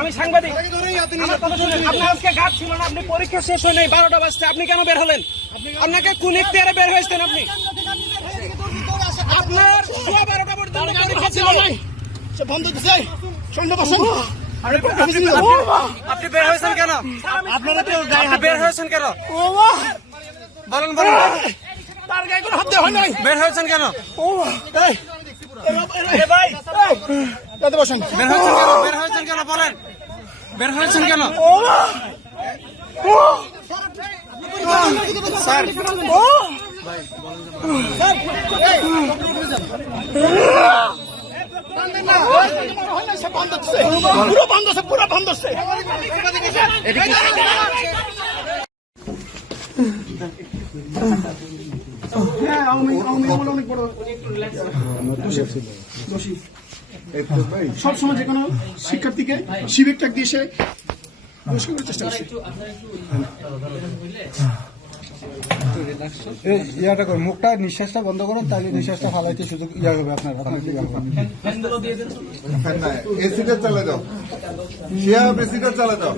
আমি সাংবাদিক, আপনি পরীক্ষা শেষ হয় নাই, 12টা বাজতে আপনি কেন বের হলেন? আপনাকে কোন ইখতিয়ারে বের হয়েছেন? আপনি আপনার 12টা পর্যন্ত পরীক্ষা ছিল। আপনি বের হয়েছেন কেন? আপনারা বের হয়েছেন কেন? বলেন বলেন, বের হয়েছেন কেন? বের হয়েছেন কেন? বের হয়েছেন কেন? বলেন, বের হয়েছেন কেন? স্যার পুরো বন্ধ, পুরো বন্ধ। সবসময় যে কোনো শিক্ষার্থীকে শিবির ট্যাগ দিয়ে সে বহিষ্কার করার চেষ্টা করছে। ইয়াটা করে মুখটা, নিঃশ্বাসটা বন্ধ করুন, তাহলে নিঃশ্বাসটা ফালাইতে সুযোগ ইয়া হবে আপনার এসিটা চালা যাও, শিহাব এসিটা চালা যাও।